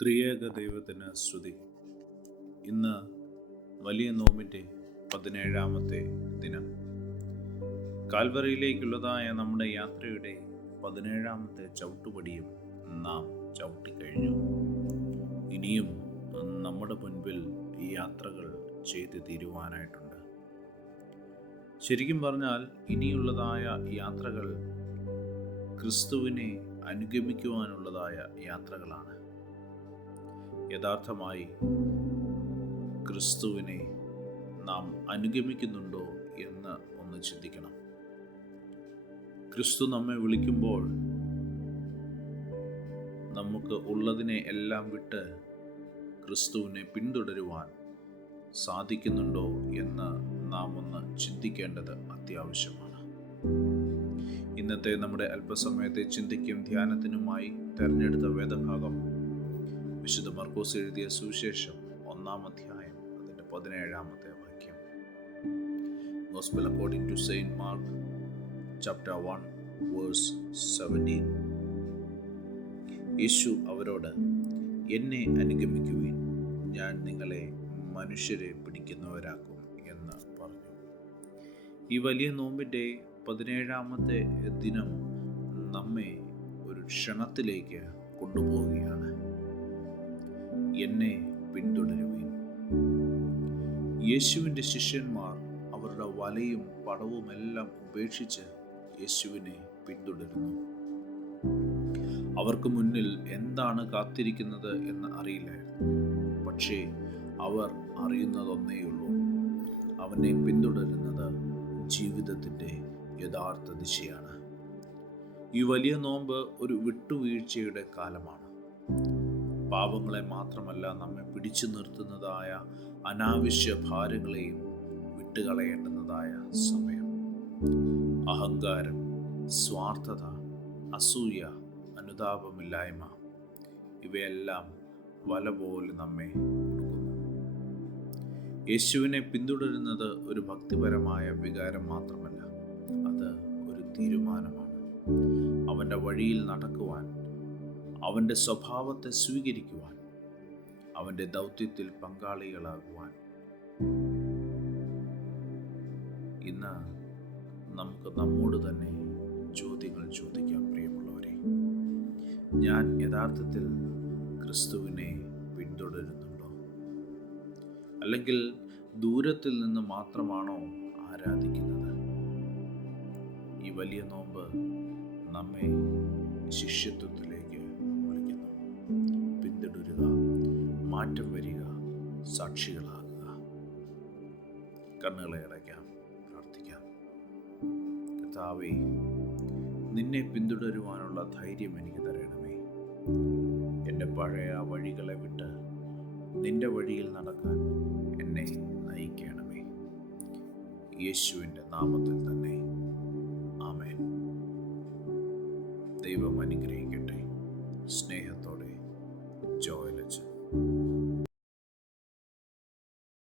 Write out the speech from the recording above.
ത്രിയേക ദൈവത്തിന് സ്തുതി. ഇന്ന് വലിയ നോമ്പിൻ്റെ 17-ാമത്തെ ദിനം. കാൽവറിയിലേക്കുള്ളതായ നമ്മുടെ യാത്രയുടെ 17-ാമത്തെ ചവിട്ടുപടിയും നാം ചവിട്ടിക്കഴിഞ്ഞു. ഇനിയും നമ്മുടെ മുൻപിൽ ഈ യാത്രകൾ ചെയ്തു തീരുവാനായിട്ടുണ്ട്. ശരിക്കും പറഞ്ഞാൽ ഇനിയുള്ളതായ യാത്രകൾ ക്രിസ്തുവിനെ അനുഗമിക്കുവാനുള്ളതായ യാത്രകളാണ്. യഥാർത്ഥമായി ക്രിസ്തുവിനെ നാം അനുഗമിക്കുന്നുണ്ടോ എന്ന് ഒന്ന് ചിന്തിക്കണം. ക്രിസ്തു നമ്മെ വിളിക്കുമ്പോൾ നമുക്ക് ഉള്ളതിനെ എല്ലാം വിട്ട് ക്രിസ്തുവിനെ പിന്തുടരുവാൻ സാധിക്കുന്നുണ്ടോ എന്ന് നാം ഒന്ന് ചിന്തിക്കേണ്ടത് അത്യാവശ്യമാണ്. ഇന്നത്തെ നമ്മുടെ അല്പസമയത്തെ ചിന്തയ്ക്കും ധ്യാനത്തിനുമായി തിരഞ്ഞെടുത്ത വേദഭാഗം വിശുദ്ധ മർക്കോസ് എഴുതിയ സുവിശേഷം 1-ാം അധ്യായം അതിൻ്റെ 17-ാമത്തെ വാക്യം. Gospel according to Saint Mark, chapter 1, verse 17. യേശു അവരോട്, എന്നെ അനുഗമിക്കുവിൻ, ഞാൻ നിങ്ങളെ മനുഷ്യരെ പിടിക്കുന്നവരാക്കും എന്ന് പറഞ്ഞു. ഈ വലിയ നോമ്പിൻ്റെ 17-ാമത്തെ ദിനം നമ്മെ ഒരു ക്ഷണത്തിലേക്ക് കൊണ്ടുപോവുകയാണ്. എന്നെ പിന്തുടരുവിൻ. യേശുവിൻ്റെ ശിഷ്യന്മാർ അവരുടെ വലയും പടവുമെല്ലാം ഉപേക്ഷിച്ച് യേശുവിനെ പിന്തുടരുന്നു. അവർക്ക് മുന്നിൽ എന്താണ് കാത്തിരിക്കുന്നത് എന്ന് അറിയില്ലായിരുന്നു. പക്ഷേ അവർ അറിയുന്നതൊന്നേയുള്ളൂ: അവനെ പിന്തുടരുന്നത് ജീവിതത്തിൻ്റെ യഥാർത്ഥ ദിശയാണ്. ഈ വലിയ നോമ്പ് ഒരു വിട്ടുവീഴ്ചയുടെ കാലമാണ്. പാപങ്ങളെ മാത്രമല്ല, നമ്മെ പിടിച്ചു നിർത്തുന്നതായ അനാവശ്യ ഭാരങ്ങളെയും വിട്ടുകളയേണ്ടുന്നതായ സമയം. അഹങ്കാരം, സ്വാർത്ഥത, അസൂയ, അനുതാപമില്ലായ്മ ഇവയെല്ലാം വല പോലെ നമ്മെ കൊടുക്കുന്നു. യേശുവിനെ പിന്തുടരുന്നത് ഒരു ഭക്തിപരമായ വികാരം മാത്രമല്ല, അത് ഒരു തീരുമാനമാണ്. അവൻ്റെ വഴിയിൽ നടക്കുവാൻ, അവൻ്റെ സ്വഭാവത്തെ സ്വീകരിക്കുവാൻ, അവൻ്റെ ദൗത്യത്തിൽ പങ്കാളികളാകുവാൻ. ഇന്ന് നമുക്ക് നമ്മോട് തന്നെ ചോദ്യങ്ങൾ ചോദിക്കാം. പ്രിയമുള്ളവരെ, ഞാൻ യഥാർത്ഥത്തിൽ ക്രിസ്തുവിനെ പിന്തുടരുന്നുണ്ടോ? അല്ലെങ്കിൽ ദൂരത്തിൽ നിന്ന് മാത്രമാണോ ആരാധിക്കുന്നത്? ഈ വലിയ നോമ്പ് നമ്മെ ശിഷ്യത്വത്തിലേക്ക് വിളിക്കുന്നു. പിന്തുടരുക, മാറ്റം വരിക, സാക്ഷികളാകുക. കണ്ണുകളെ അടയ്ക്കാം, പ്രാർത്ഥിക്കാം. കർത്താവേ, നിന്നെ പിന്തുടരുവാനുള്ള ധൈര്യം എനിക്ക് തരണമേ. എൻ്റെ പഴയ വഴികളെ വിട്ട് നിന്റെ വഴിയിൽ നടക്കാൻ എന്നെ നയിക്കണമേ. യേശുവിൻ്റെ നാമത്തിൽ തന്നെ, ആമേൻ. ദൈവം അനുഗ്രഹിക്കട്ടെ. സ്നേഹത്തോടെ, ജോയൽ അച്ഛൻ.